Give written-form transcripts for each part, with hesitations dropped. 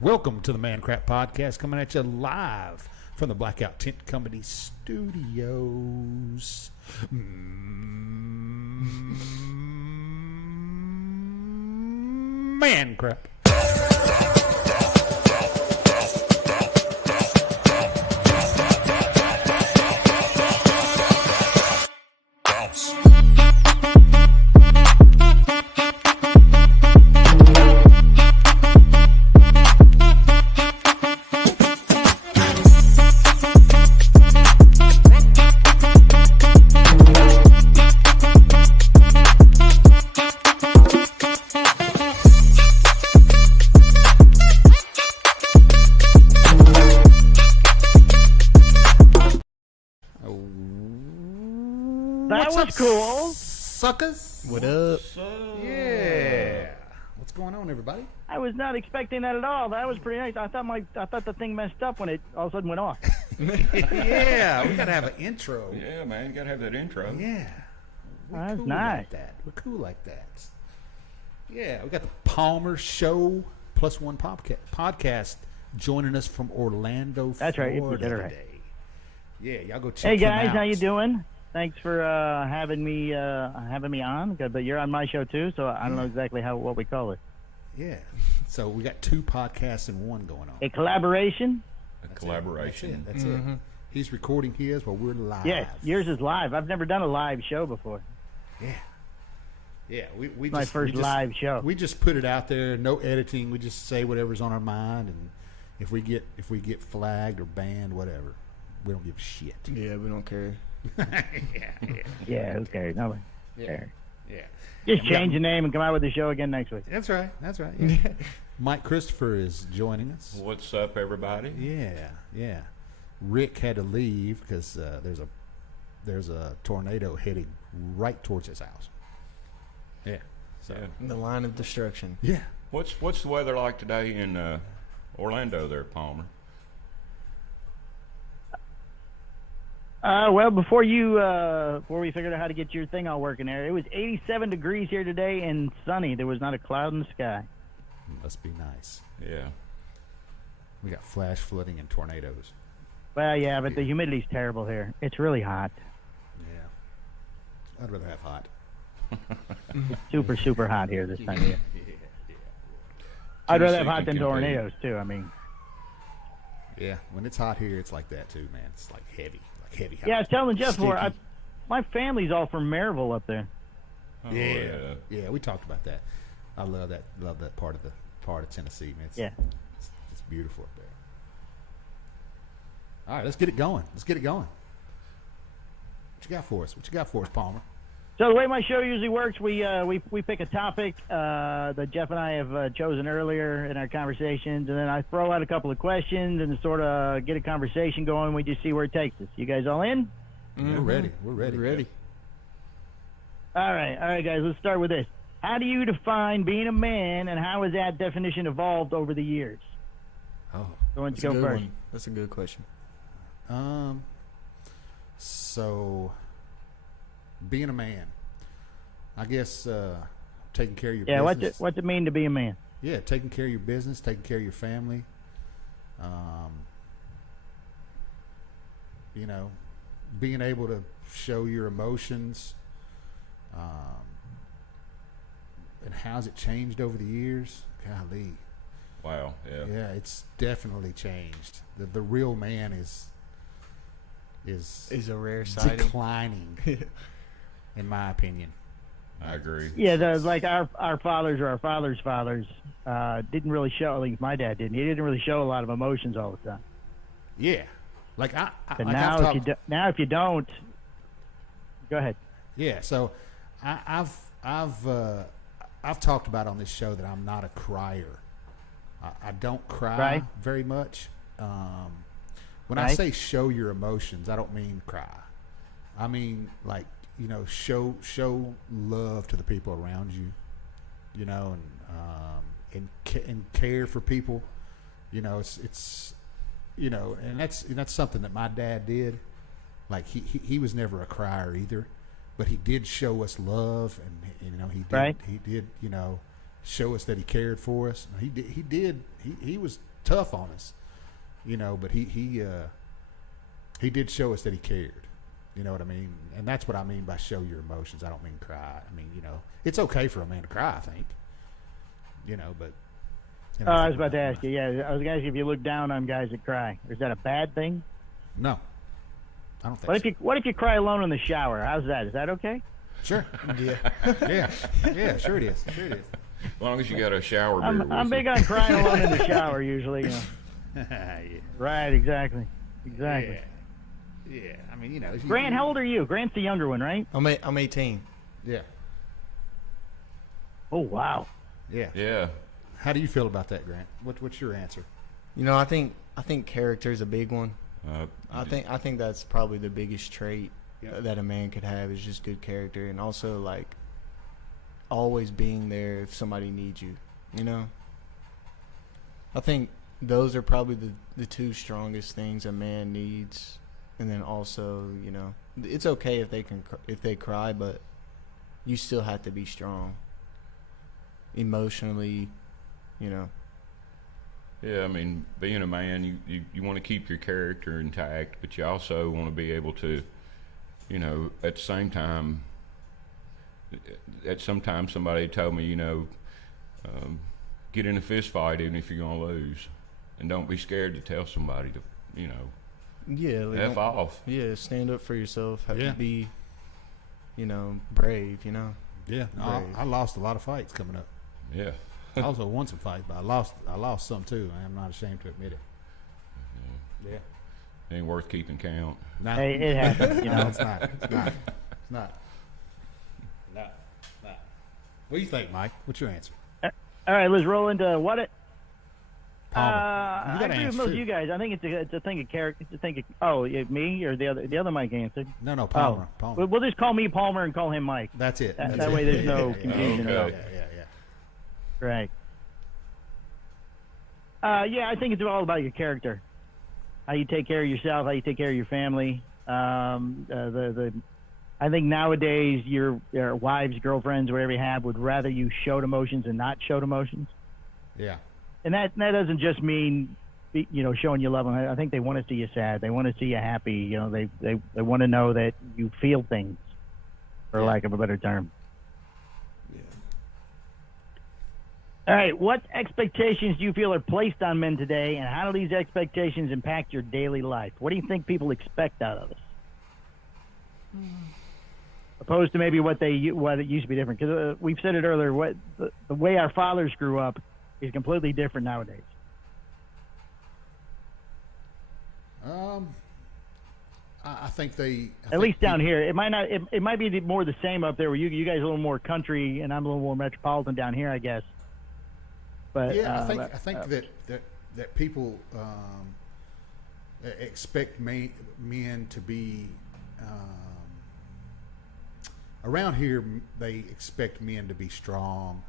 Welcome to the Man Crap Podcast, coming at you live from the Blackout Tent Company studios. Man Crap. That was cool. Suckers. What up? Yeah. What's going on, everybody? I was not expecting that at all. That was pretty nice. I thought the thing messed up when it all of a sudden went off. Yeah, we got to have an intro. Yeah, man, you gotta have that intro. Yeah. We're That's cool nice. like that. We're cool like that. Yeah, we got the Palmer Show Plus One podcast joining us from Orlando, That's right, you Florida did it right. today. Yeah, y'all go check Hey him guys, out. how you doing? Thanks for having me on. But you're on my show too, so I don't know exactly what we call it. Yeah. So we got two podcasts in one going on. A collaboration? A collaboration. That's it. He's recording his while we're live. Yes, yours is live. I've never done a live show before. Yeah. Yeah, we My just, first we just, live show. We just put it out there, no editing. We just say whatever's on our mind, and if we get flagged or banned, whatever, we don't give a shit. Yeah, we don't care. Yeah, who cares? Nobody cares. Yeah. Just change the name and come out with the show again next week. That's right. Yeah. Mike Christopher is joining us. What's up, everybody? Yeah. Rick had to leave because there's a tornado heading right towards his house. Yeah. So. Yeah. The line of destruction. Yeah. What's the weather like today in Orlando there, Palmer? Well, before we figured out how to get your thing all working there, it was 87 degrees here today and sunny. There was not a cloud in the sky. Must be nice. Yeah. We got flash flooding and tornadoes. Well, yeah, but the humidity's terrible here. It's really hot. Yeah. I'd rather have hot. Super, super hot here this time of year. I'd rather have hot than tornadoes, too. I mean, Yeah. When it's hot here, it's like that too, man. It's like heavy hot. yeah, I was telling Jeff before, Sticky. my family's all from Maryville up there. Oh, Yeah, we talked about that. I love that part of Tennessee, man. Yeah. It's beautiful up there. All right, let's get it going. What you got for us? Palmer? So the way my show usually works, we pick a topic that Jeff and I have chosen earlier in our conversations, and then I throw out a couple of questions and sort of get a conversation going. We just see where it takes us. You guys all in? We're ready. We're ready. All right, guys. Let's start with this. How do you define being a man, and how has that definition evolved over the years? Oh, So why don't That's you a go good first? one. That's a good question. so being a man, I guess taking care of your Yeah, business. what's it mean to be a man? Yeah, taking care of your business, taking care of your family. Being able to show your emotions. And how's it changed over the years? Golly. Wow. Yeah. Yeah, it's definitely changed. The real man is Is a rare sighting. declining, in my opinion. I agree. Yeah, like our fathers or our fathers' fathers didn't really show. At least my dad didn't. He didn't really show a lot of emotions all the time. Yeah, like I But like now, I've if you don't, go ahead. yeah. So I've talked about on this show that I'm not a crier. I don't cry Right. very much. When I Right. say show your emotions, I don't mean cry. I mean like show love to the people around you. And care for people. It's and that's something that my dad did. Like he was never a crier either, but he did show us love, and he did Right. he did show us that he cared for us. He was tough on us, but he did show us that he cared. You know what I mean? And that's what I mean by show your emotions. I don't mean cry. I mean, it's okay for a man to cry, I think. But I was about to ask you. Yeah, I was going to ask you if you look down on guys that cry. Is that a bad thing? No, I don't think. What if you cry alone in the shower? How's that? Is that okay? Sure. Yeah. Yeah. Sure it is. As long as you got a shower beer. I'm big on crying alone in the shower usually. Yeah. Right. Exactly. Yeah. I mean, Grant, how old are you? Grant's the younger one, right? I'm 18. Yeah. Oh wow. Yeah. Yeah. How do you feel about that, Grant? What's your answer? I think character is a big one. Uh, I think that's probably the biggest trait Yeah. that a man could have is just good character, and also like always being there if somebody needs you. I think those are probably the two strongest things a man needs, and then also it's okay if they cry, but you still have to be strong emotionally. Yeah, I mean, being a man, you want to keep your character intact, but you also want to be able to, at the same time, somebody told me, get in a fist fight even if you're going to lose. And don't be scared to tell somebody to, Yeah, like F off. Yeah, stand up for yourself. Have Yeah. to be, brave. Yeah. No, Brave. I lost a lot of fights coming up. Yeah. I also won some fights, but I lost some too. I'm not ashamed to admit it. Yeah. Ain't worth keeping count. No. Hey, it happens. No, it's not. It's not. No. What do you think, Mike? What's your answer? All right, let's roll into what it. Palmer. I gotta agree with answer, most of too. you guys. I think it's a thing of character. It's a thing of me or the other Mike answered. No, Palmer. Oh. Palmer. We'll just call me Palmer and call him Mike. That's it. That That's way it. there's no Yeah. confusion Okay. at all. Yeah. Right. I think it's all about your character, how you take care of yourself, how you take care of your family. I think nowadays your wives, girlfriends, whatever you have, would rather you show emotions and not show emotions. Yeah. And that doesn't just mean showing you love them. I think they want to see you sad. They want to see you happy. They want to know that you feel things, for lack of a better term. All right, what expectations do you feel are placed on men today, and how do these expectations impact your daily life? What do you think people expect out of us? Opposed to maybe what it used to be different. Because we've said it earlier, the way our fathers grew up is completely different nowadays. I think they. At least down here, it might not. It might be more the same up there, where you guys are a little more country, and I'm a little more metropolitan down here, I guess. But Yeah, I think that people expect men to be around here. They expect men to be strong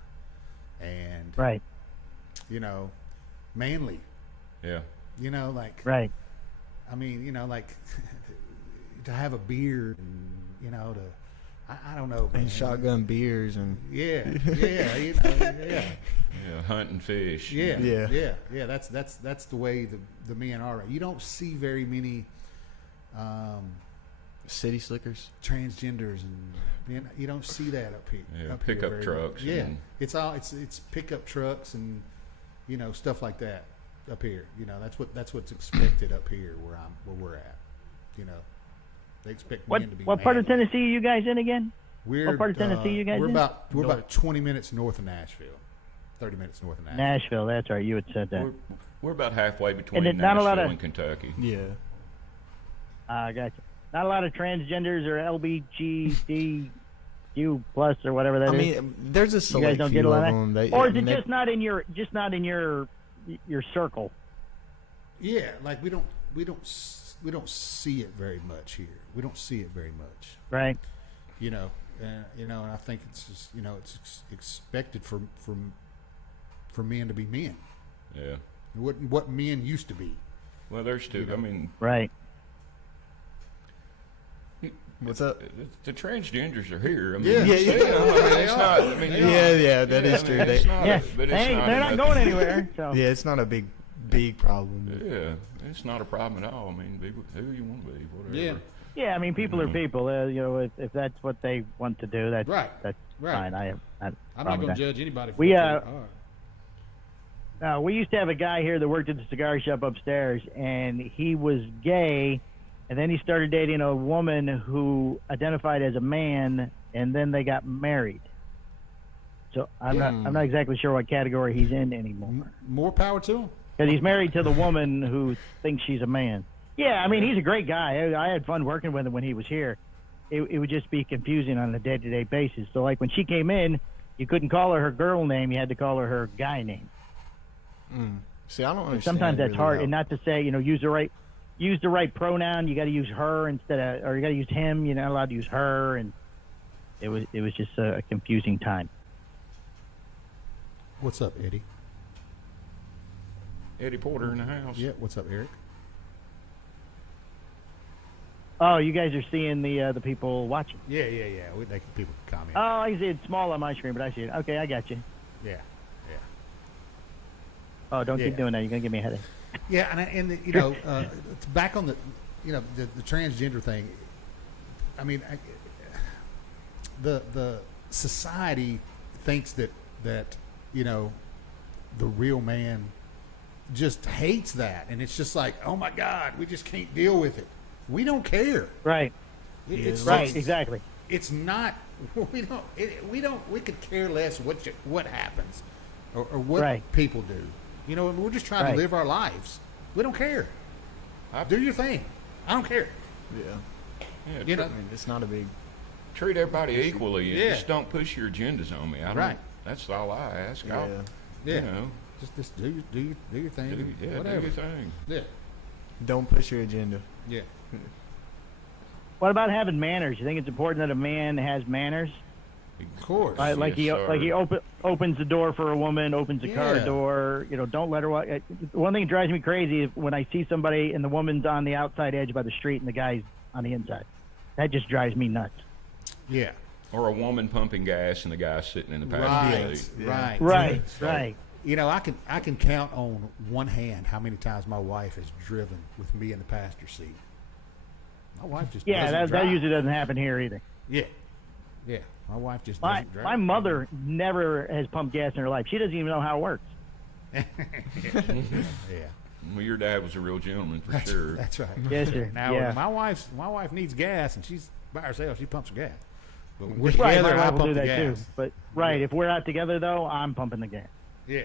and right, manly. Yeah. right. I mean, to have a beard and I don't know, man. And shotgun beers and Yeah. Yeah, hunting fish. Yeah. That's the way the men are. You don't see very many city slickers. transgenders, and you don't see that up here. Yeah, up here pickup very trucks much. Yeah, and- it's pickup trucks and stuff like that up here. That's what's expected up here where we're at. They expect men to be. What part of manly. Tennessee are you guys in again? We're, what part of Tennessee you guys We're in? we're about 20 minutes north of Nashville. 30 minutes north of Nashville. Nashville. That's right. You had said that. We're about halfway between And not a Nashville lot of- and Kentucky. Yeah. I gotcha. Not a lot of transgenders or LBGTQ plus or whatever that I is. mean, there's a You select guys don't few get a lot of of them. that, or is it just not in your circle? Yeah, like we don't see it very much here. We don't see it very much. Right. And I think it's just it's expected for men to be men. Yeah. What men used to be. Well, there's two. I mean, Right. What's up? The transgenders are here. I mean, Yeah. you see them. I mean, it's not. I mean, Yeah, that is true. It's not, Yeah, but it's they're not nothing. going anywhere. So Yeah, it's not a big problem. Yeah, it's not a problem at all. I mean, be who you want to be, whatever. Yeah. yeah, I mean, people are people. You know, if that's what they want to do, that's Right. That's Right. fine. I'm I'm not problem going with to that. judge anybody. For We, what they are. We used to have a guy here that worked at the cigar shop upstairs, and he was gay, and then he started dating a woman who identified as a man, and then they got married. So I'm not exactly sure what category he's in anymore, More power to him. because he's married to the woman who thinks she's a man. Yeah, I mean, he's a great guy. I had fun working with him when he was here. It would just be confusing on a day-to-day basis. So, like, when she came in, you couldn't call her girl name. You had to call her guy name. See, I don't understand. Sometimes that's really hard, how- and not to say, use the right pronoun. You got to use her instead of, or you got to use him. You're not allowed to use her, and it was just a confusing time. What's up, Eddie? Eddie Porter in the house. Yeah. What's up, Eric? Oh, you guys are seeing the people watching. Yeah. People can comment. Oh, I see it's small on my screen, but I see it. Okay, I got you. Yeah. Oh, don't keep Yeah. doing that. You're gonna give me a headache. Yeah, and it's back on the the transgender thing. I mean, the society thinks that the real man just hates that, and it's just like, oh my God, we just can't deal with it. We don't care. Right. It's Right. it's- Exactly. It's not. We don't. We could care less what happens, or what Right. people do. We're just trying Right. to live our lives. We don't care. Do your thing. I don't care. Yeah. Yeah, You know. I mean, it's not a big. treat everybody equally. And Yeah. just don't push your agendas on me. I don't. Right. That's all I ask. Yeah. Yeah. You know, Just do your thing. do whatever. your thing. Yeah. Don't push your agenda. Yeah. What about having manners? You think it's important that a man has manners? Of course. Like Yes, he sir. opens the door for a woman, opens the car Yeah. door. Don't let her walk. One thing that drives me crazy is when I see somebody and the woman's on the outside edge by the street and the guy's on the inside. That just drives me nuts. Yeah. Or a woman pumping gas and the guy sitting in the passenger Right. seat. Right. Right, right. I can count on one hand how many times my wife has driven with me in the passenger seat. My wife just Yeah, doesn't that drive. usually doesn't happen here either. Yeah. Yeah. My wife just My doesn't drive. my mother never has pumped gas in her life. She doesn't even know how it works. Yeah. Well, your dad was a real gentleman for sure. That's right. Yes, sir. Now yeah. my wife needs gas and she's by herself. She pumps her gas. But when we're Right, together, my I wife will pump do the that too. gas. But if we're out together though, I'm pumping the gas. Yeah.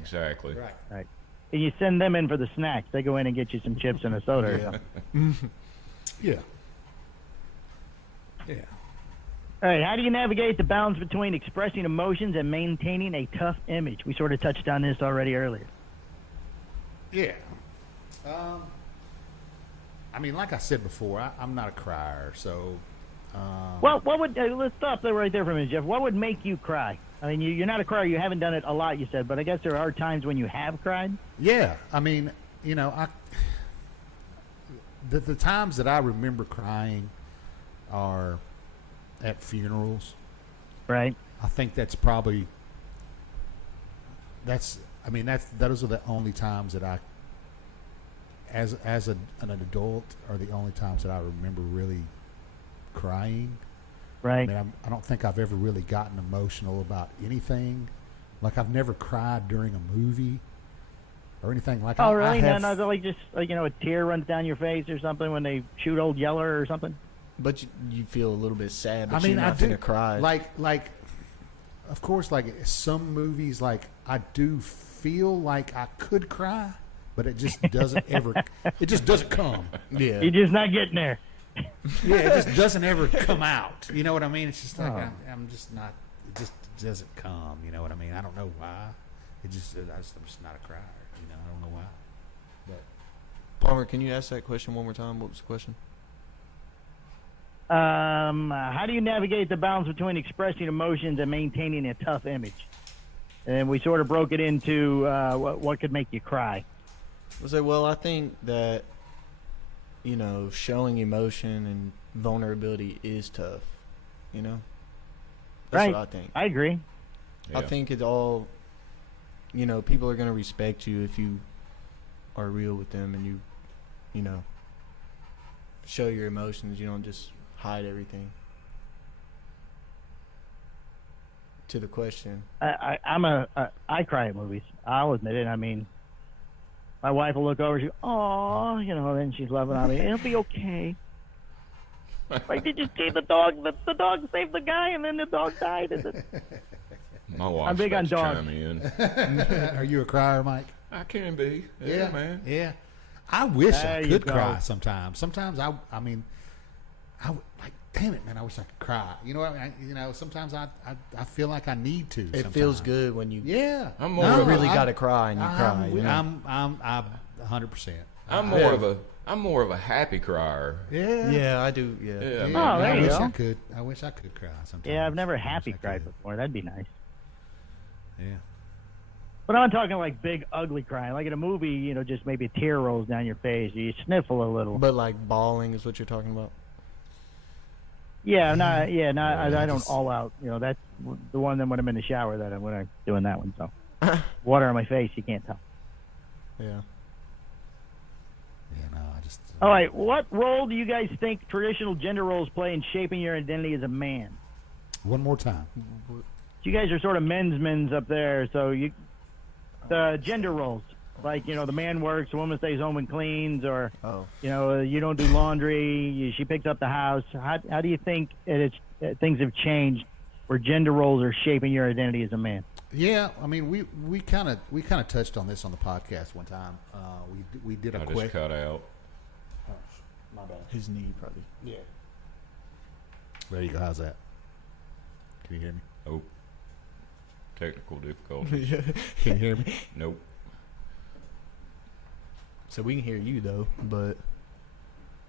Exactly. Right. Right. And you send them in for the snacks. They go in and get you some chips and a soda. Or something. Yeah. Yeah. All right. How do you navigate the balance between expressing emotions and maintaining a tough image? We sort of touched on this already earlier. Yeah. I mean, like I said before, I'm not a crier, so. Well, what would let's stop there right there for a minute, Jeff. What would make you cry? I mean, you're not a crier. You haven't done it a lot, you said, but I guess there are times when you have cried. Yeah, I mean, the times that I remember crying are at funerals. Right. I think that's probably those are the only times that I, as an adult, are the only times that I remember really crying. I Right. mean, I don't think I've ever really gotten emotional about anything. Like I've never cried during a movie or anything like. Oh, I really? have, No, like just like a tear runs down your face or something when they shoot Old Yeller or something. But you feel a little bit sad. But I mean, you're not I do finna cry. Like, of course, like some movies, like I do feel like I could cry, but it just doesn't ever. It just doesn't come. yeah. You're just not getting there. Yeah, it just doesn't ever come out. You know what I mean? It's just like Oh. I'm just not. It just doesn't come. You know what I mean? I don't know why. I'm just not a crier. You know, I don't know why. But Palmer, can you ask that question one more time? What was the question? How do you navigate the balance between expressing emotions and maintaining a tough image? And we sort of broke it into what could make you cry. I say, well, I think that showing emotion and vulnerability is tough. You know. Right. That's what I think. I agree. Yeah. I think it's all. You know, people are gonna respect you if you are real with them and you know, show your emotions. You don't just hide everything. To the question. I cry at movies. I'll admit it. I mean, my wife will look over. She, oh, you know, then she's loving on me. It'll be okay. Like, did you see the dog? The dog saved the guy, and then the dog died. My wife's I'm big on about to dogs. chime in. Are you a crier, Mike? I can be. Yeah, man. Yeah. I wish There I you could go. cry sometimes. Sometimes I mean, I would, like, damn it, man, I wish I could cry. You know what I mean? You know, sometimes I feel like I need to. It feels good when you Yeah. I'm more you of really a- got to cry and you cry. You know? I'm 100%. I'm more of a happy crier. Yeah. Yeah, I do. Yeah. Yeah, Yeah, I mean, Oh, there I you wish go. I could. I wish I could cry sometimes. Yeah, I've never I wish happy I cried could. before. That'd be nice. Yeah. But I'm talking like big, ugly crying. Like in a movie, you know, just maybe a tear rolls down your face. You sniffle a little. But like bawling is what you're talking about. Yeah, not. Yeah, not. Yeah, I don't just- all out. You know, that's the one. Then when I'm in the shower, that I'm when I'm doing that one. So, water on my face, you can't tell. Yeah. Yeah, no, I just. All right, what role do you guys think traditional gender roles play in shaping your identity as a man? One more time. You guys are sort of men's up there, so the gender roles, like, you know, the man works, the woman stays home and cleans, or Oh. you know, you don't do laundry, she picks up the house. How do you think things have changed where gender roles are shaping your identity as a man? Yeah, I mean, we kind of touched on this on the podcast one time. We did a I just quick. cut out. My bad. His knee probably. Yeah. There you go. How's that? Can you hear me? Oh, technical difficulty. Yeah. Can you hear me? Nope. So we can hear you though, but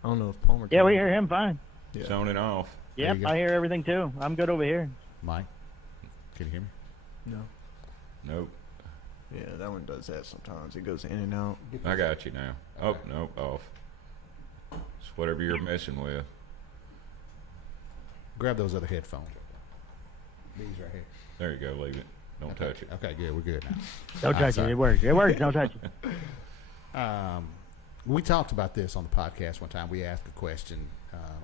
I don't know if Palmer. Yeah, can. we hear him fine. Yeah. It's on and off. There Yep, you go. I hear everything too. I'm good over here. Mike, can you hear me? No. Nope. Yeah, that one does that sometimes. It goes in and out. I got you now. Oh, nope, off. It's whatever you're messing with. Grab those other headphones. These right here. There you go. Leave it. Don't touch it. Okay, good. We're good now. Don't touch it. sorry. It works. It works. Don't touch it. We talked about this on the podcast one time. We asked a question.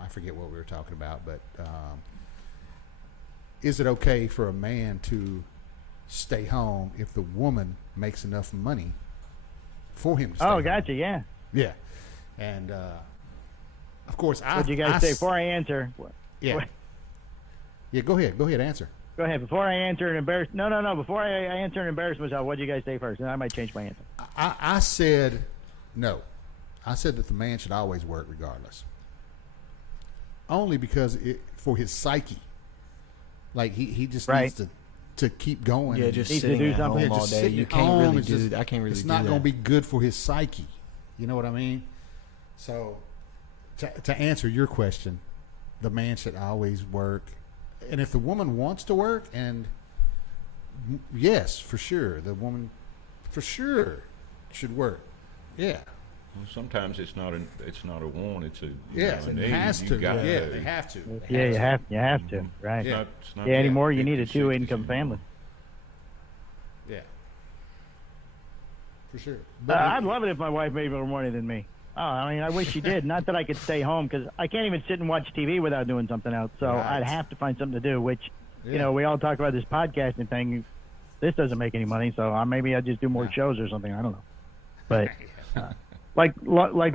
I forget what we were talking about, but is it okay for a man to stay home if the woman makes enough money for him to stay Oh, home? gotcha. Yeah. Yeah. And, of course, What do you guys say? Before I answer, Yeah. what- Yeah, go ahead. Go ahead. Answer. go ahead. Before I answer and embarrass. No. Before I answer and embarrass myself, what do you guys say first? And I might change my answer. I said no. I said that the man should always work regardless. Only because for his psyche. Like he just Right. needs to keep going. Yeah, and- just Needs to sitting do at something. home all just day. sitting You at can't home really is do. just- I can't really It's do not that. going to be good for his psyche. You know what I mean? So, to answer your question, the man should always work, and if the woman wants to work, and yes, for sure, the woman, for sure, should work. Yeah. Well, sometimes it's not a want. It's a Yes, a it need. has You to. got Yeah, to. they have to. They Yeah, you to. have to. Right. Yeah. It's not Yeah, anymore you need a 50, 60 two-income family. Yeah. For sure. I'd love it if my wife made more money than me. Oh, I mean, I wish she did. Not that I could stay home because I can't even sit and watch TV without doing something else. So Right. I'd have to find something to do. Which, Yeah. you know, we all talk about this podcasting thing. This doesn't make any money, so maybe I just do more Yeah. shows or something. I don't know. But like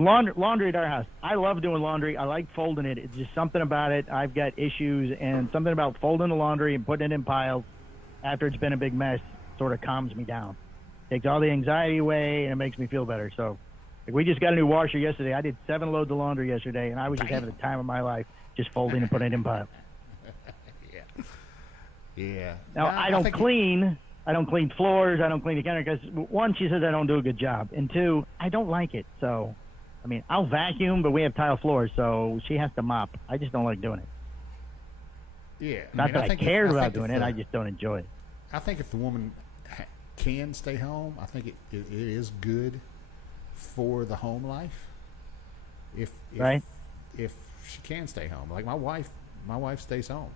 laundry at our house, I love doing laundry. I like folding it. It's just something about it. I've got issues, and something about folding the laundry and putting it in piles after it's been a big mess sort of calms me down. Takes all the anxiety away, and it makes me feel better. So, like, we just got a new washer yesterday. I did 7 loads of laundry yesterday, and I was just having the time of my life, just folding and putting it in piles. Yeah. Now, No, I don't think- clean. I don't clean floors. I don't clean the counter because, one, she says I don't do a good job, and 2, I don't like it. So, I mean, I'll vacuum, but we have tile floors, so she has to mop. I just don't like doing it. Yeah. Not that I think cared if- about think doing if it. the- I just don't enjoy it. I think if the woman can stay home, I think it is good for the home life. If Right. if she can stay home. Like my wife stays home,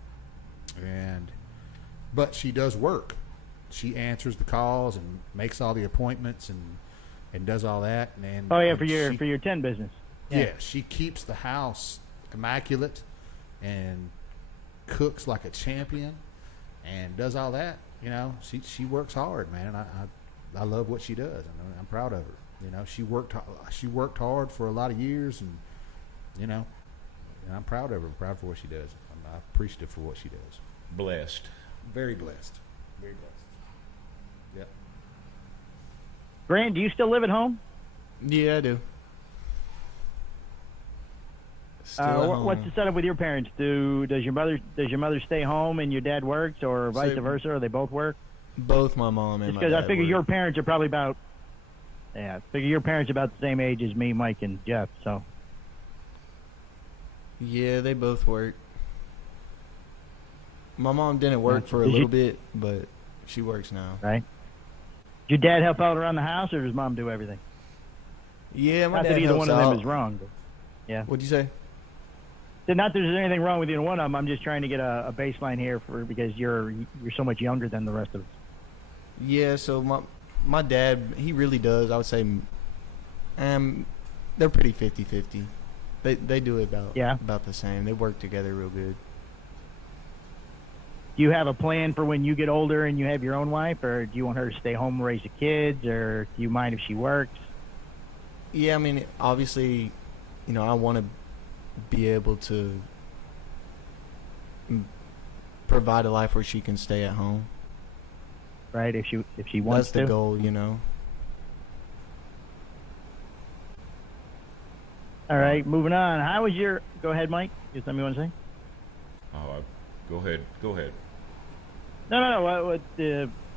but she does work. She answers the calls and makes all the appointments and does all that. And Oh yeah, for your tent business. yeah, she keeps the house immaculate and cooks like a champion and does all that. You know, she works hard, man. I love what she does, and I'm proud of her. You know, she worked hard for a lot of years, and you know, and I'm proud of her. I'm proud for what she does. I'm appreciative for what she does. Blessed. Very blessed. Very blessed. Yep. Grant, do you still live at home? Yeah, I do. Still at home. What's the setup with your parents? Does your mother stay home and your dad works, or vice versa, or they both work? Both my mom and Just my because dad I figure work. your parents are probably about, I figure your parents are about the same age as me, Mike, and Jeff. So Yeah, they both work. My mom didn't work for a Did little you- bit, but she works now. right. Did your dad help out around the house, or does mom do everything? Yeah, my Not dad that either helps one of out. them is wrong. But, yeah. What'd you say? Not that there's anything wrong with either one of them. I'm just trying to get a baseline here because you're so much younger than the rest of us. Yeah, so my dad, he really does. I would say, they're pretty 50-50. They do it about the same. They work together real good. Do you have a plan for when you get older and you have your own wife, or do you want her to stay home and raise the kids, or do you mind if she works? Yeah, I mean, obviously, you know, I want to be able to provide a life where she can stay at home. Right, if she wants That's the to. goal, you know. All right, moving on. How was your? Go ahead, Mike. You something you want to say? Oh, go ahead. Go ahead. No.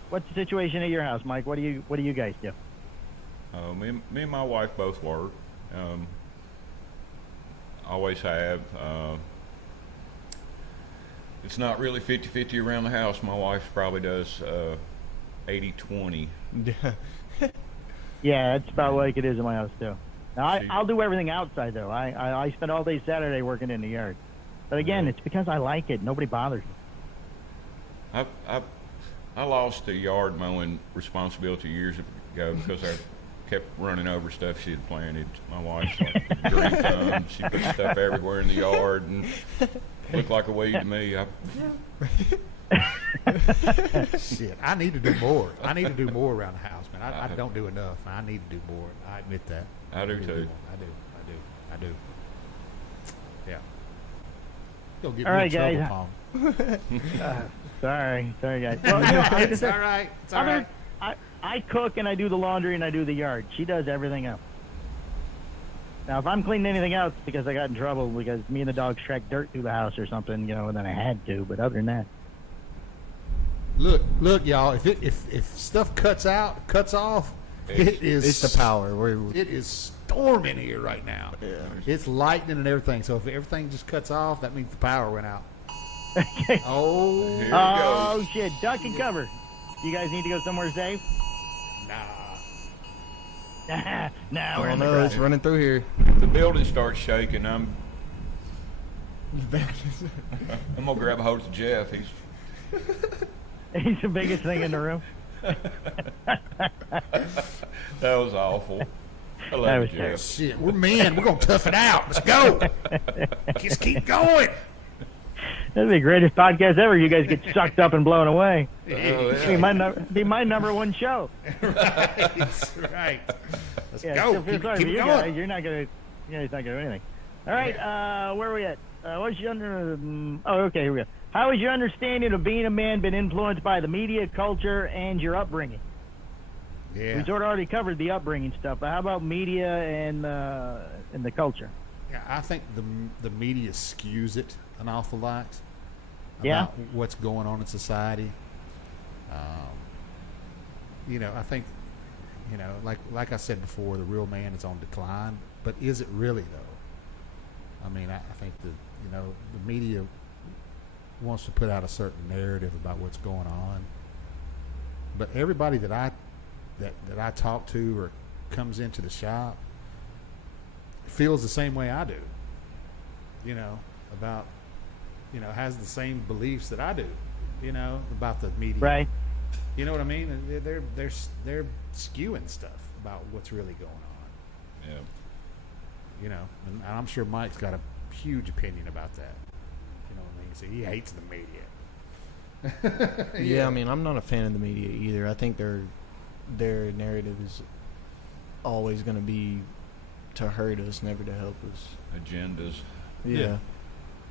What's the situation at your house, Mike? What do you guys do? Me and my wife both work. Always have. It's not really 50-50 around the house. My wife probably does 80-20. Yeah, it's about like it is in my house too. Now See- I'll do everything outside though. I spend all day Saturday working in the yard. But again, it's because I like it. Nobody bothers me. I lost the yard mowing responsibility years ago because I kept running over stuff she had planted. My wife, like, green thumb, she put stuff everywhere in the yard and looked like a weed to me. Shit, I need to do more. I need to do more around the house, man. I don't do enough. I need to do more. I admit that. I do need to too. more. I do. Yeah. Don't get All me right, in guys. trouble, Sorry, guys. Paul. Well, like I It's said, all right. It's all right. I cook and I do the laundry and I do the yard. She does everything else. Now, if I'm cleaning anything else, it's because I got in trouble because me and the dogs tracked dirt through the house or something, you know, and then I had to. But other than that, Look, y'all. If stuff cuts off, it is. It's the power. It is storming here right now. Yeah. It's lightning and everything. So if everything just cuts off, that means the power went out. Oh, Here oh it goes. shit, duck and cover. You guys need to go somewhere safe. Nah, we're Oh in the no, garage. it's running through here. The building starts shaking. I'm gonna grab a hold of Jeff. He's the biggest thing in the room. That was awful. I That love was you, terrible. Jeff. shit. We're men. We're gonna tough it out. Let's go. Just keep going. That'd be the greatest podcast ever. You guys get sucked up and blown away. Oh, It'd yeah. be my number one show. Right. Let's Yeah, go. still feel Keep, sorry keep for you going. guys. You're not gonna not gonna do anything. All right, where are we at? What's your okay, here we go. How has your understanding of being a man been influenced by the media, culture, and your upbringing? Yeah. We sort of already covered the upbringing stuff, but how about media and the culture? Yeah, I think the media skews it an awful lot. Yeah. About what's going on in society. You know, I think, you know, like I said before, the real man is on decline. But is it really though? I mean, I think the media wants to put out a certain narrative about what's going on. But everybody that I talk to or comes into the shop feels the same way I do. you know, about, you know, has the same beliefs that I do, you know, about the media. Right. You know what I mean? And they're skewing stuff about what's really going on. Yeah. You know, and I'm sure Mike's got a huge opinion about that. You know what I mean? So he hates the media. Yeah, I mean, I'm not a fan of the media either. I think their narrative is always going to be to hurt us, never to help us. Agendas. Yeah. Yeah.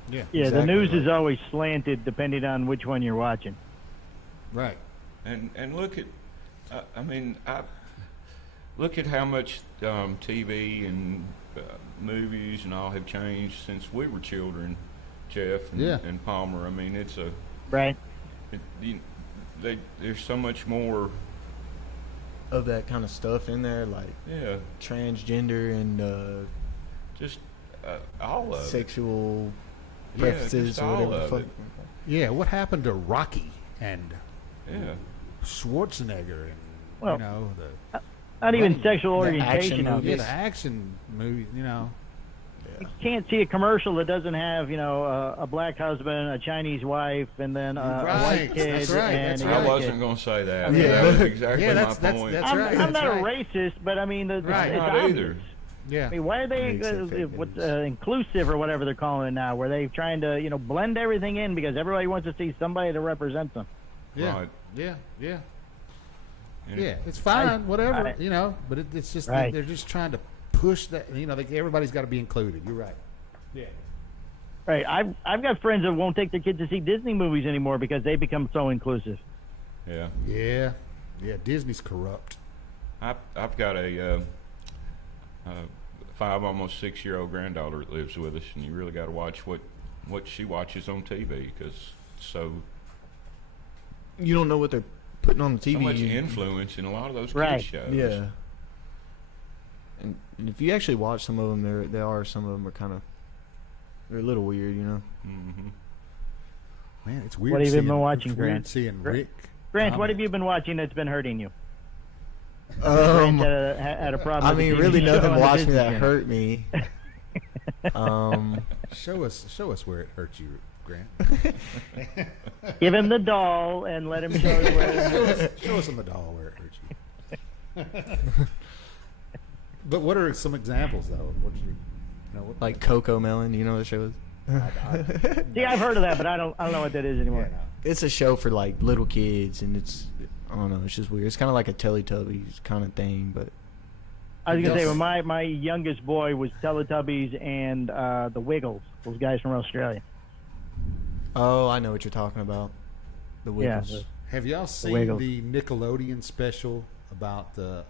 Yeah, the Exactly news right. is always slanted depending on which one you're watching. Right. And look at, look at how much TV and movies and all have changed since we were children, Jeff and, Yeah. and Palmer. I mean, it's a, Right. there's so much more. Of that kind of stuff in there, like Yeah, transgender and just all of it. sexual Yeah, preferences just or all whatever the of fuck. it. Yeah. What happened to Rocky and Yeah. Schwarzenegger and Well, you know the Not even Right. sexual The orientation action now. movies. yeah the action movie. You know. You can't see a commercial that doesn't have, you know, a black husband, a Chinese wife, and then a Right. white kid. That's right. And That's a right. I young wasn't kid. going to say that. Yeah. That was exactly Yeah, my that's point. that's I'm, right. I'm that's not right. a racist, but I mean, Right. it's Not obvious. either. Yeah. I mean, why are they Except fake what's news. inclusive or whatever they're calling it now? Where they trying to, you know, blend everything in because everybody wants to see somebody to represent them. Yeah. Right. Yeah. Yeah. And Yeah. It's fine. Whatever. I- you know. But it's just Right. they're just trying to push that. You know. Everybody's got to be included. You're right. Yeah. Right. I've got friends that won't take their kids to see Disney movies anymore because they become so inclusive. Yeah. Yeah. Yeah. Disney's corrupt. I've got a 5, almost 6-year-old granddaughter that lives with us, and you really got to watch what she watches on TV because so You don't know what they're putting on the TV. much influence in a lot of those Right. kids shows. Yeah. And if you actually watch some of them, some of them are kind of, they're a little weird, you know. Mm-hmm. Man, it's weird. What have you seeing, been watching, it's weird Grant? seeing Grant- Rick. Grant, what comment. have you been watching that's been hurting you? Grant had a problem. I with the mean, TV really show nothing on the watched me Disney that Channel. hurt me. Show us where it hurt you, Grant. Give him the doll and let him show us where. Show us on the doll where it hurt you. But what are some examples though? What you know? What, Like Coco Melon, you know what the show is? See, I've heard of that, but I don't know what that is anymore. yeah, no. It's a show for like little kids, and I don't know, it's just weird. It's kind of like a Teletubbies kind of thing, but I was gonna say, Yes. well, my youngest boy was Teletubbies and the Wiggles, those guys from Australia. oh, I know what you're talking about. The Yeah, Wiggles. Have y'all seen Wiggles. the Nickelodeon special about the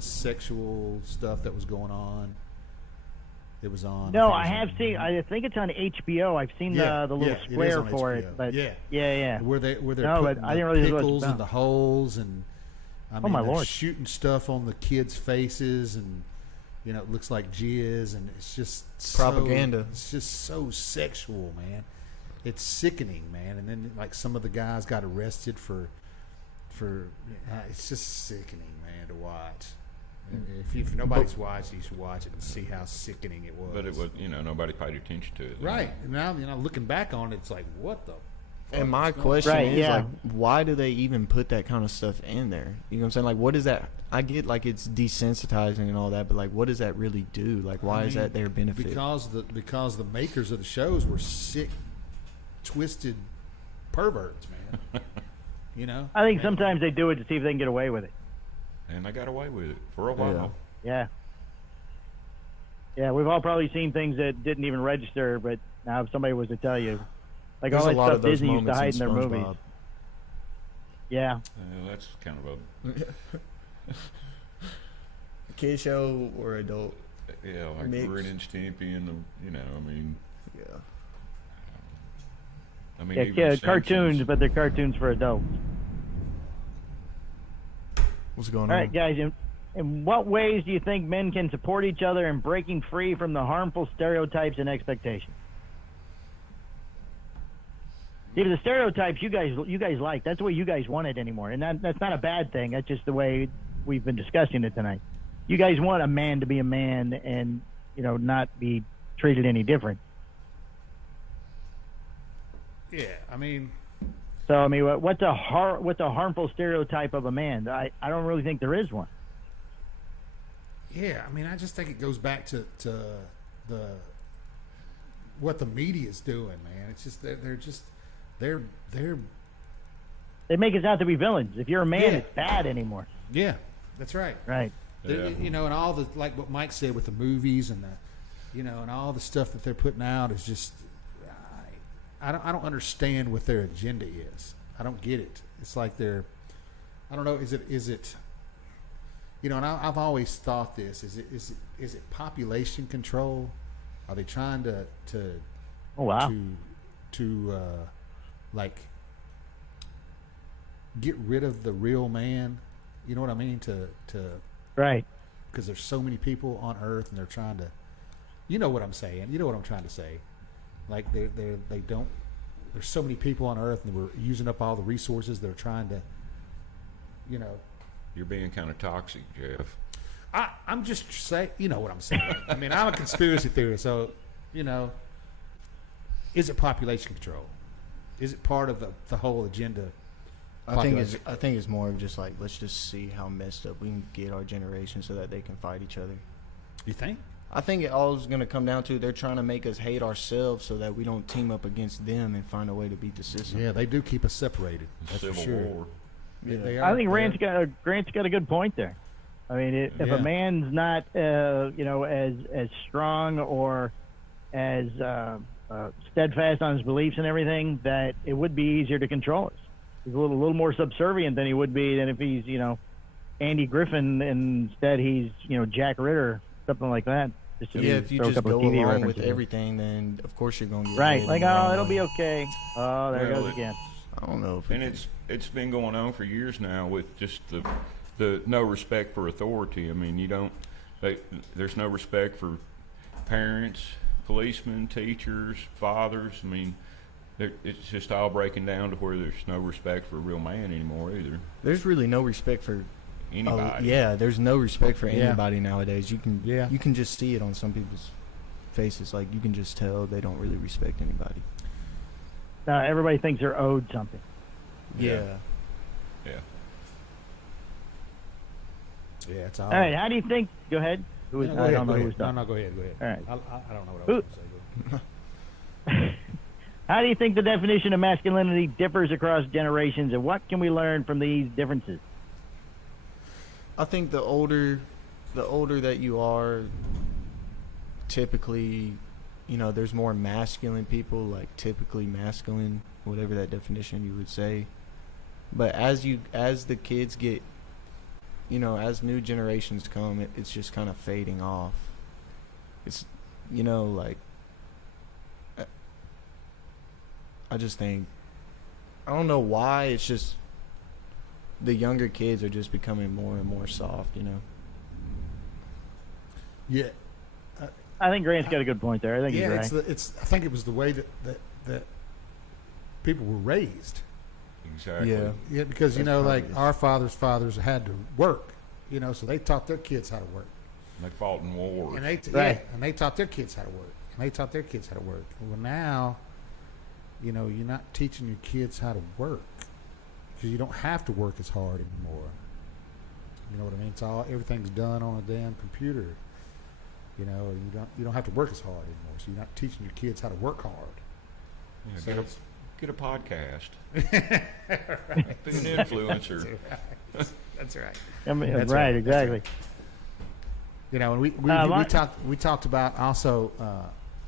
sexual stuff that was going on? It was on. No, think it I was have on- seen. I think it's on HBO. I've seen Yeah, the little yeah, it is square on for HBO. it, but Yeah. yeah. Where they're No, but putting I the didn't realize what it's pickles in about. the holes and I mean my they're Lord. shooting stuff on the kids' faces and you know it looks like jizz and it's just Propaganda. It's just so sexual, man. It's sickening, man. And then like some of the guys got arrested for it's just sickening, man, to watch. And if nobody's watched, you should watch it and see how sickening it was. But it was, nobody paid attention to it. right and now looking back on it, it's like what the. And my fuck is going- question Right, is, yeah. like, why do they even put that kind of stuff in there? You know what I'm saying? Like, what is that? I get, like, it's desensitizing and all that, but, like, what does that really do? Like, why I is mean, that their benefit? Because the makers of the shows were sick, twisted perverts, man. You know. I think sometimes they do it to see if they can get away with it. And they got away with it for a while. Yeah. Yeah, we've all probably seen things that didn't even register, but now if somebody was to tell you, like There's all a that lot stuff of those Disney used to moments hide in their movies. SpongeBob. Yeah. That's kind of Kid show or adult? like Mix. Ren and Stimpy and Yeah. Yeah, even cartoons, Simpsons. but they're cartoons for adults. What's going All on? right, guys. In what ways do you think men can support each other in breaking free from the harmful stereotypes and expectations? See, the stereotypes you guys like, that's the way you guys want it anymore, and that's not a bad thing. That's just the way we've been discussing it tonight. You guys want a man to be a man and not be treated any different. Yeah, I mean, So I mean, what's a harmful stereotype of a man? I don't really think there is one. yeah, I mean, I just think it goes back to the what the media's doing, man. It's just they're They make us out to be villains. If you're a man, Yeah. it's bad anymore. yeah, that's right. Right. Yeah. You know, and all the, like what Mike said with the movies and the, you know, and all the stuff that they're putting out is just, I don't understand what their agenda is. I don't get it. It's like they're, I don't know. Is it, you know, and I've always thought this. Is it population control? Are they trying to Oh wow. like get rid of the real man? You know what I mean? To Right. because there's so many people on Earth, and they're trying to, you know what I'm saying? You know what I'm trying to say? Like they don't. There's so many people on Earth, and we're using up all the resources. They're trying to, you know. You're being kind of toxic, Jeff. I'm just saying. You know what I'm saying? I mean, I'm a conspiracy theorist, so you know. Is it population control? Is it part of the whole agenda? I think it's more of just like, let's just see how messed up we can get our generation so that they can fight each other. You think? I think it all is going to come down to they're trying to make us hate ourselves so that we don't team up against them and find a way to beat the system. Yeah, they do keep us separated. That's Civil for sure. War. They I are- think they are- Grant's got a good point there. I mean, if Yeah. a man's not, you know, as strong or as steadfast on his beliefs and everything, that it would be easier to control us. He's a little more subservient than he would be than if he's, you know, Andy Griffin, and instead he's, you know, Jack Ritter, something like that. Just to Yeah, if you throw a just couple of go TV along references with in. everything, then of course you're going to get Right, led like, in the wrong it'll be way. okay. Oh, there it Well, goes again. I don't know if And it's been going on for years now with just the no respect for authority. I mean, there's no respect for parents, policemen, teachers, fathers. I mean, it's just all breaking down to where there's no respect for a real man anymore either. there's really no respect for Anybody. yeah, there's no respect for Yeah. anybody nowadays. You Yeah. can just see it on some people's faces. Like, you can just tell they don't really respect anybody. Everybody thinks they're owed something. Yeah. Yeah. Yeah. Yeah, it's all. All right, how do you think? Go ahead. Who is? No, go I ahead, don't know go who was ahead. No, talking. no, go ahead. Go ahead. All right. I don't know what I was going to say. Go. How do you think the definition of masculinity differs across generations, and what can we learn from these differences? I think the older that you are, typically, you know, there's more masculine people, like typically masculine, whatever that definition you would say. But as the kids get, you know, as new generations come, it's just kind of fading off. It's, you know, like, I just think, I don't know why, it's just the younger kids are just becoming more and more soft, you know. Yeah, I think Grant's got a good point there. I think yeah. he's right. I think it was the way that people were raised. Exactly. Yeah. Yeah, because you That's know, probably like it. our fathers had to work. You know, so they taught their kids how to work, They fought in wars. and they Right. yeah, and they taught their kids how to work, and they taught their kids how to work. Well, now, you know, you're not teaching your kids how to work because you don't have to work as hard anymore. You know what I mean? It's all everything's done on a damn computer. You know, you don't have to work as hard anymore. So you're not teaching your kids how to work hard. Yeah, So it's- get a podcast. Be an influencer. That's right. I mean, That's right, right. exactly. You know, and we talked about also.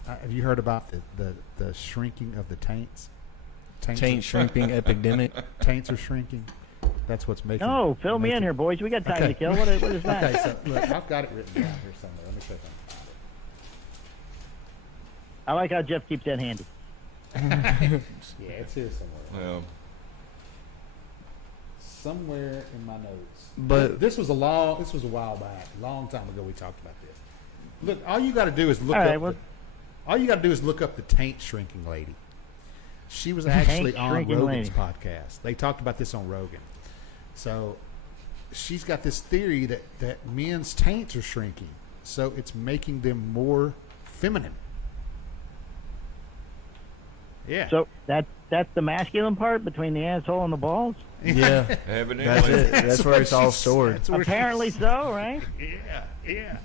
Have you heard about the shrinking of the taints? Taint shrimping epidemic. Taints are shrinking. That's what's making. No, fill me in making- here, boys. We got time Okay. to kill. What is that? Okay, so look, I've got it written down here somewhere. Let me see if I can find I like how Jeff keeps that handy. it. Yeah, it's here somewhere. Well, Somewhere in my notes. But This was a while back, a long time ago. We talked about this. Look, all you got to do is look All up. right, well- All you got to do is look up the taint shrinking lady. She was actually on shrinking Rogan's lady. podcast. They talked about this on Rogan. So she's got this theory that men's taints are shrinking, so it's making them more feminine. Yeah. So that's the masculine part between the asshole and the balls. Yeah, Evidently. that's it. That's where it's all She's- stored. that's where Apparently she's- so, right? Yeah.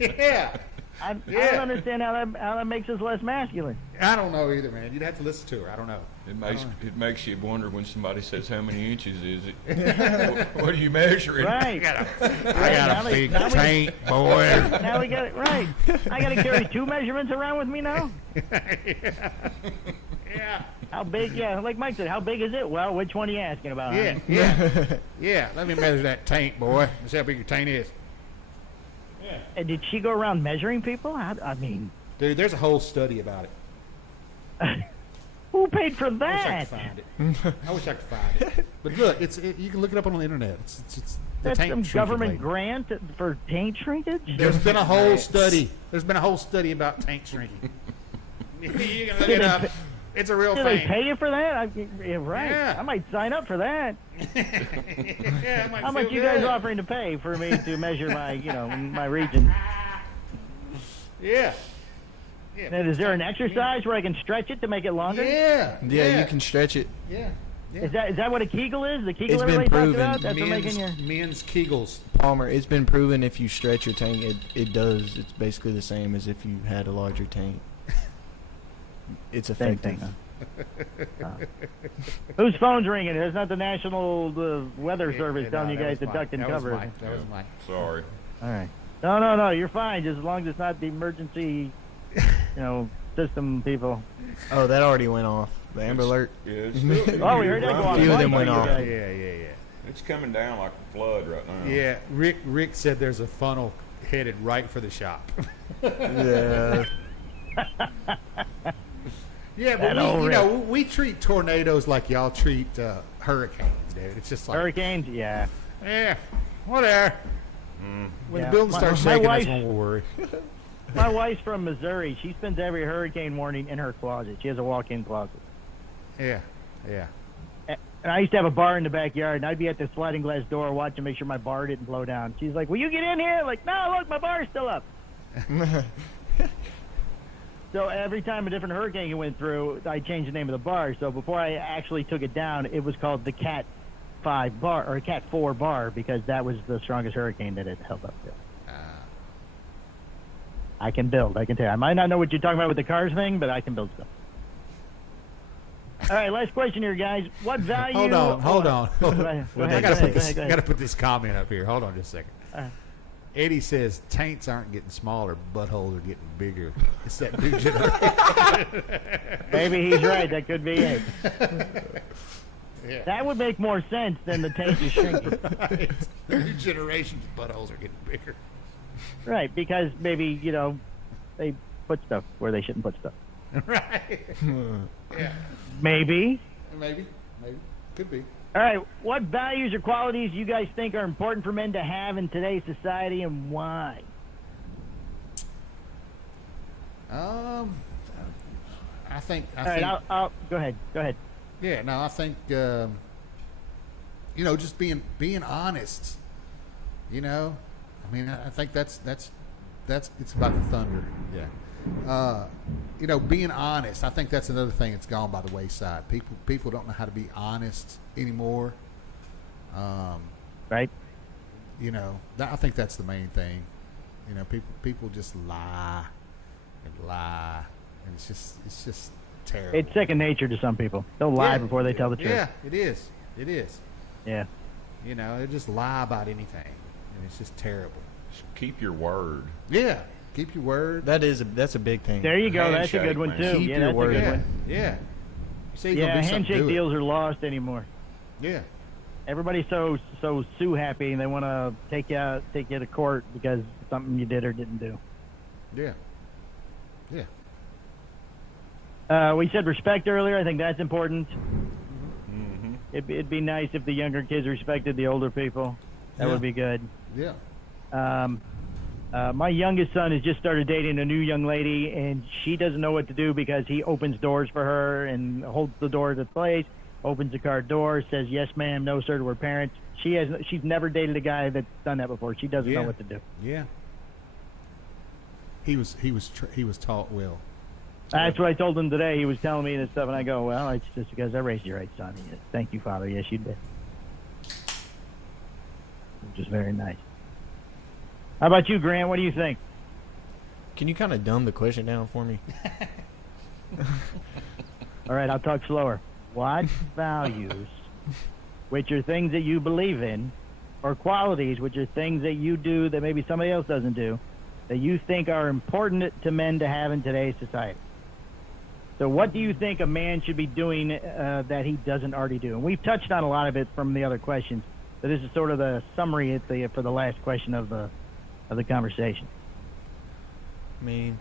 Yeah. I don't Yeah. understand how that makes us less masculine. I don't know either, man. You'd have to listen to her. I don't know. It makes you wonder when somebody says, how many inches is it? What are you measuring? Right. I Now got a we- big now we- taint, boy. Now we got it right. I got to carry 2 measurements around with me now. Yeah. How big? Yeah, like Mike said, how big is it? Well, which one are you asking about? Yeah. honey? Yeah. Yeah. Let me measure that taint, boy. Let's see how big your taint is. And did she go around measuring people? I mean, Dude, there's a whole study about it. who paid for I wish I that? could find it. I wish I could find it. But look, you can look it up on the internet. It's the That's taint some shrinking government lady. grant for taint shrinkage? There's been a whole study. There's been a whole study about taint shrinking. You can look it up. It's a real Do they thing. pay you for that? Yeah, right. Yeah. I might sign up for that. Yeah, it might How much feel you guys good. offering to pay for me to measure my, my region? Yeah. Yeah. And is there an exercise where I can stretch it to make it longer? Yeah. Yeah, you can stretch it. Yeah. Is that what a Kegel is? The Kegel It's been everybody talks proven. about? That's for making your... Men's Kegels. Palmer, it's been proven if you stretch your tank, it does. It's basically the same as if you had a larger tank. It's Same effective. thing, Whose phone's ringing? It's not the National Weather Service telling you guys to duck and cover. That was Mike. Sorry. All right. No, you're fine. Just as long as it's not the emergency, system people. Oh, that already went off. The Amber Alert. Yeah, it's, Oh, we heard that go A on. few of them twice, went you off. guys. Yeah. it's coming down like a flood right now. Yeah. Rick said there's a funnel headed right for the shop. Yeah. Yeah, That but old we treat tornadoes like y'all treat hurricanes, dude. It's just like, Hurricanes, yeah. yeah, whatever. When Yeah. the building My- starts my shaking, that's wife- when we'll worry. My wife's from Missouri. She spends every hurricane warning in her closet. She has a walk-in closet. Yeah. And I used to have a bar in the backyard, and I'd be at the sliding glass door watching to make sure my bar didn't blow down. She's like, "Will you get in here?" Like, "No, look, my bar's still up." So every time a different hurricane went through, I changed the name of the bar. So before I actually took it down, it was called the Cat 5 bar or Cat 4 bar because that was the strongest hurricane that it held up to. I can build. I can tell you. I might not know what you're talking about with the cars thing, but I can build stuff. All right, last question here, guys. What value? Hold on. Go ahead, I gotta go put this. ahead, go ahead. Gotta put this comment up here. Hold on just a second. Uh. Eddie says taints aren't getting smaller, buttholes are getting bigger. It's that new generation. Maybe he's right. That could be it. Yeah. That would make more sense than the tank is shrinking. Right. The new generation's buttholes are getting bigger. Right, because maybe, they put stuff where they shouldn't put stuff. Right. Yeah. Maybe. Maybe. Could be. All right, what values or qualities you guys think are important for men to have in today's society and why? I think. All right, I'll go ahead. Yeah, no, I think just being honest. I mean, I think that's it's about the thunder. Yeah. Being honest. I think that's another thing that's gone by the wayside. People don't know how to be honest anymore. Right? I think that's the main thing. People just lie, and it's just terrible. It's second nature to some people. They'll lie before they tell the truth. Yeah, it is. Yeah. They just lie about anything, and it's just terrible. Just keep your word. Yeah, keep your word. That's a big thing. There you go. That's a good Handshake, one, man. too. Keep Yeah, your that's word. a good Yeah, one. yeah. You say you're Yeah, gonna do something, handshake do it. deals are lost anymore. Yeah, Everybody's so sue happy, and they want to take you to court because something you did or didn't do. yeah. We said respect earlier. I think that's important. Mm-hmm. It'd be nice if the younger kids respected the older people. That Yeah. would be good. Yeah. My youngest son has just started dating a new young lady, and she doesn't know what to do because he opens doors for her and holds the door to the place, opens the car door, says yes ma'am, no sir to her parents. She's never dated a guy that's done that before. She doesn't know Yeah. what to do. Yeah. He was taught well. That's what I told him today. He was telling me this stuff, and I go, well, it's just because I raised you right, son. He said, thank you, Father. Yes, you did. Which is very nice. How about you, Grant? What do you think? Can you kind of dumb the question down for me? All right, I'll talk slower. What values, which are things that you believe in, or qualities, which are things that you do that maybe somebody else doesn't do, that you think are important to men to have in today's society? So what do you think a man should be doing that he doesn't already do? And we've touched on a lot of it from the other questions, but this is sort of the summary for the last question of the conversation. I mean,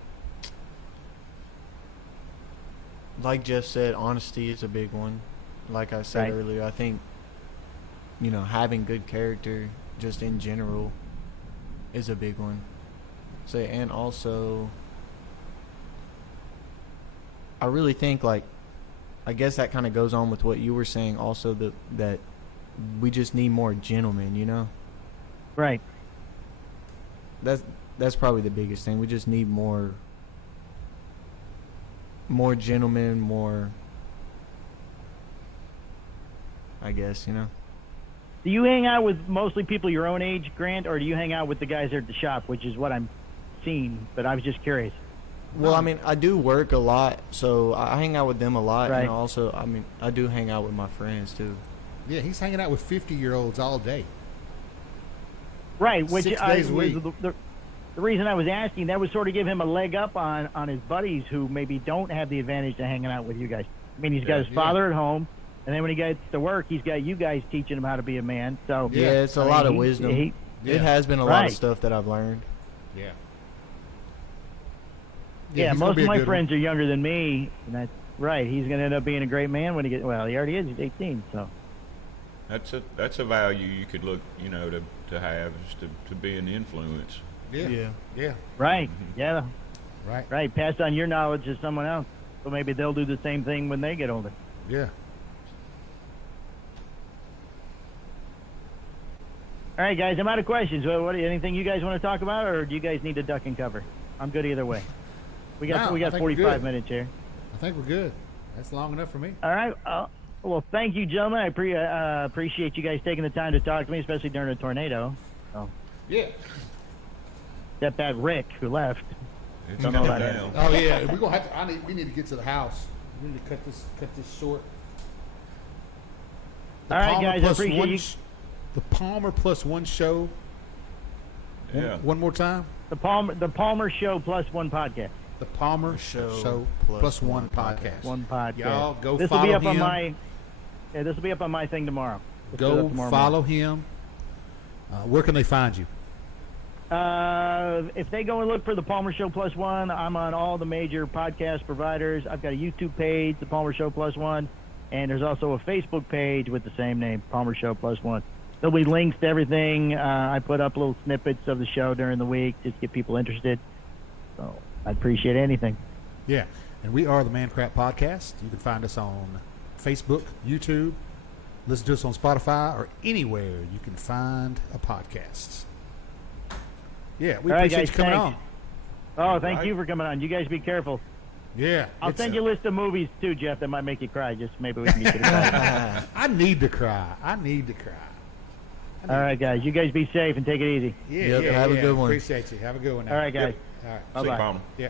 like Jeff said, honesty is a big one. Like I said Right. earlier, I think, having good character just in general is a big one. And also, I really think, I guess that kind of goes on with what you were saying also, that we just need more gentlemen, Right. That's probably the biggest thing. We just need more gentlemen, more, I guess, Do you hang out with mostly people your own age, Grant, or do you hang out with the guys there at the shop, which is what I'm seeing, but I was just curious. Well, I mean, I do work a lot, so I hang out with them a lot. Right. And also, I mean, I do hang out with my friends, too. Yeah, he's hanging out with 50-year-olds all day. Right, which 6 days a week. The reason I was asking, that would sort of give him a leg up on his buddies who maybe don't have the advantage of hanging out with you guys. I mean, he's got his father at home, and then when he gets to work, he's got you guys teaching him how to be a man. So Yeah, it's a lot of wisdom. he- It has been a lot Right. of stuff that I've learned. Yeah. Yeah, he's gonna most be of a my good friends are younger than me, and that's right. He's going to end up being a great man when he gets. Well, he already is. He's 18, so. That's a value you could look, to have, is to be an influence. one. Yeah. Yeah. Right. Yeah. Right. Right. Pass on your knowledge to someone else, so maybe they'll do the same thing when they get older. Yeah. All right, guys. I'm out of questions. What anything you guys want to talk about, or do you guys need to duck and cover? I'm good either way. We got No, I think we're 45 good. minutes here. I think we're good. That's long enough for me. All right. Well, thank you, gentlemen. I appreciate you guys taking the time to talk to me, especially during a tornado. So, Yeah. except that Rick who left. It's Don't know coming about it. down. Oh yeah. We're gonna have to. We need to get to the house. We need to cut this short. The All right, Palmer guys, I plus appreciate one you. The Palmer plus one show. Yeah. One more time. The Palmer Show plus one podcast. The Palmer Show plus one podcast. One podcast. Y'all go This will follow be up him. on my. Yeah, this will be up on my thing tomorrow. Let's do it Go tomorrow follow him. Where can they find you? If they go and look for the Palmer Show Plus One, I'm on all the major podcast providers. I've got a YouTube page, the Palmer Show Plus One, and there's also a Facebook page with the same name, Palmer Show Plus One. There'll be links to everything. I put up little snippets of the show during the week just to get people interested. So I'd appreciate anything. Yeah, and we are the Man Crap Podcast. You can find us on Facebook, YouTube. Listen to us on Spotify or anywhere you can find a podcast. Yeah, we All right, appreciate guys, you coming thanks. on. Oh, thank Right. you for coming on. You guys be careful. Yeah, I'll send you a list of movies too, Jeff, that might make you cry. Just maybe we can get you to cry. I need to cry. All right, guys. You guys be safe and take it easy. Yeah, Yep, yeah, have a yeah. good one. Appreciate you. Have a good one. Now. All right, guys. All right. Bye-bye. See you, Palmer. Yeah.